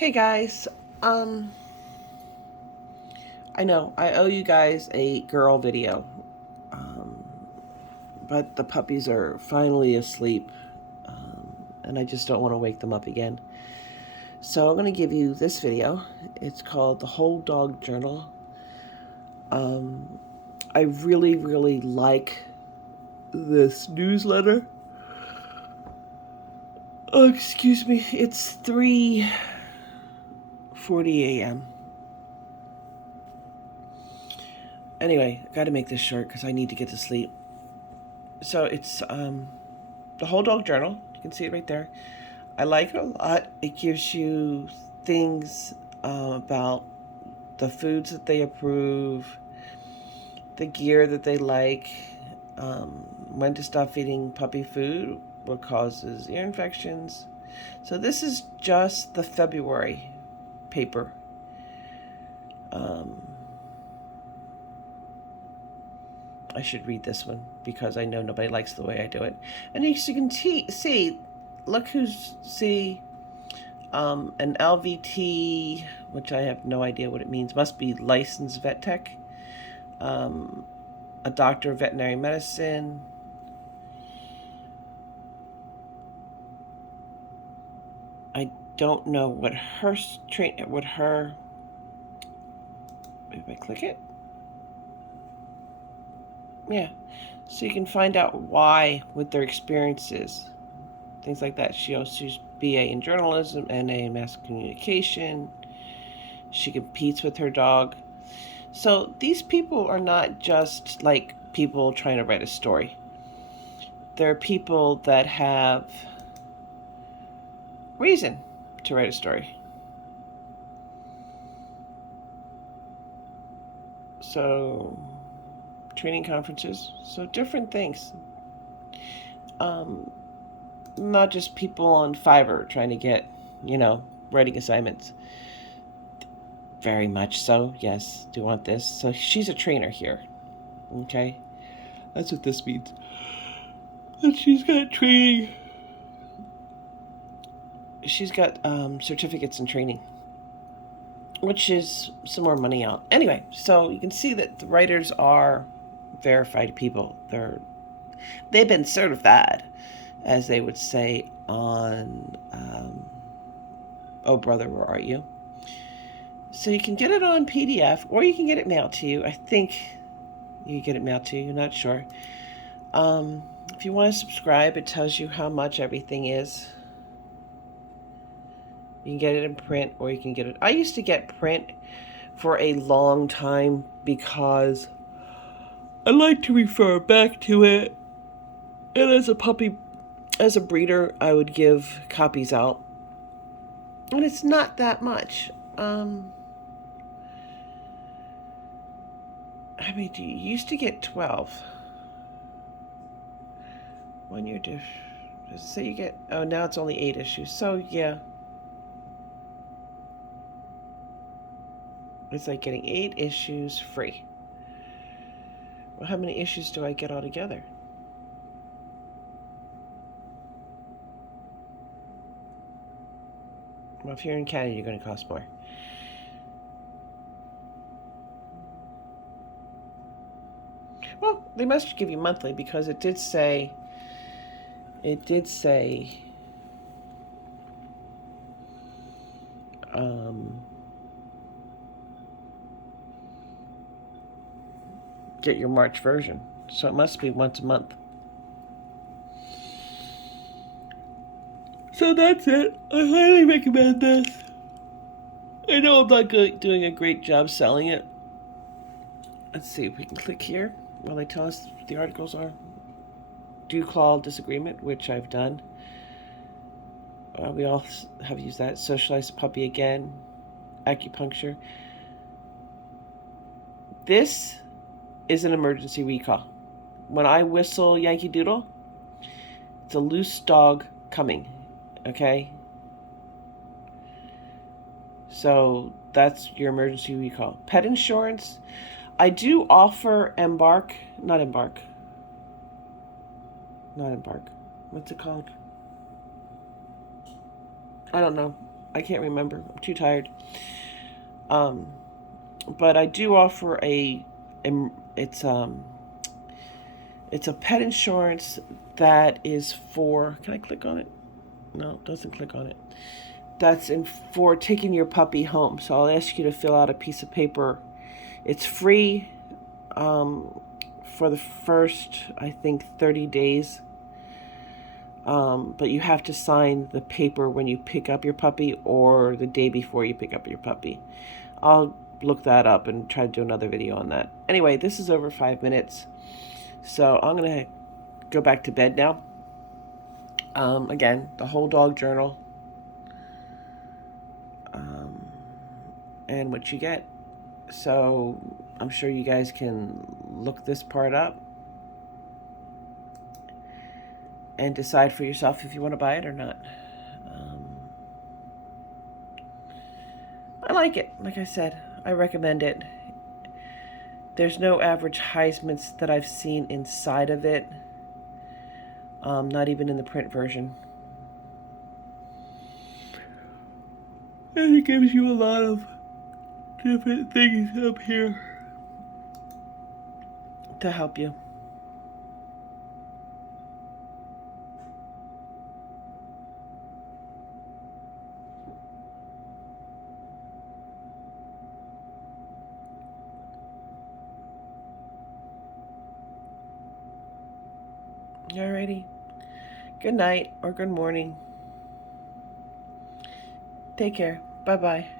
Hey guys, um, I know I owe you guys a girl video, um, but the puppies are finally asleep, and I just don't want to wake them up again. So I'm going to give you this video. It's called The Whole Dog Journal. Um, I really, really like this newsletter. Oh, excuse me. It's 3:40 a.m. Anyway, I got to make this short because I need to get to sleep. So it's the Whole Dog Journal. You can see it right there. I like it a lot. It gives you things about the foods that they approve, the gear that they like, when to stop feeding puppy food, what causes ear infections. So this is just the February paper. Um, I should read this one because I know nobody likes the way I do it. And as you can see, look who's an LVT, which I have no idea what it means. Must be licensed vet tech. A doctor of veterinary medicine. I don't know what her if I click it. Yeah. So you can find out why, what their experience is. Things like that. She also BA in journalism, NA in mass communication. She competes with her dog. So these people are not just like people trying to write a story. They're people that have reason to write a story. So training conferences, so different things. Not just people on Fiverr trying to get, writing assignments. Very much so, yes. Do you want this? So she's a trainer here. Okay? That's what this means. And she's got training. She's got certificates in training, which is some more money out. Anyway, so you can see that the writers are verified people. They've been certified, as they would say on Oh Brother, Where Are You? So you can get it on PDF, or you can get it mailed to you. I think you get it mailed to you. Not sure. If you want to subscribe, it tells you how much everything is. You can get it in print, or you can get it. I used to get print for a long time because I like to refer back to it. And as a breeder, I would give copies out. And it's not that much. How many do you used to get? 12. 1 year diff. Does it say you get? Oh, now it's only 8 issues. So yeah, it's like getting 8 issues free. Well, how many issues do I get altogether? Well, if you're in Canada, you're going to cost more. Well, they must give you monthly because it did say um, get your March version. So it must be once a month. So that's it. I highly recommend this. I know I'm not doing a great job selling it. Let's see if we can click here. Will they tell us what the articles are? Do call disagreement, which I've done. We all have used that. Socialize the puppy again. Acupuncture. This is an emergency recall. When I whistle Yankee Doodle, it's a loose dog coming. Okay? So that's your emergency recall. Pet insurance. I do offer Embark. Not Embark. Not Embark. What's it called? I don't know. I can't remember. I'm too tired. But I do offer it's it's a pet insurance that is for. Can I click on it? No, it doesn't click on it. That's in for taking your puppy home. So I'll ask you to fill out a piece of paper. It's free for the first, I think, 30 days. But you have to sign the paper when you pick up your puppy or the day before you pick up your puppy. I'll look that up and try to do another video on that. Anyway, this is over 5 minutes. So I'm going to go back to bed now. Again, the Whole Dog Journal. And what you get. So I'm sure you guys can look this part up and decide for yourself if you want to buy it or not. I like it. Like I said, I recommend it. There's no advertisements that I've seen inside of it. Not even in the print version. And it gives you a lot of different things up here to help you. Alrighty. Good night or good morning. Take care. Bye-bye.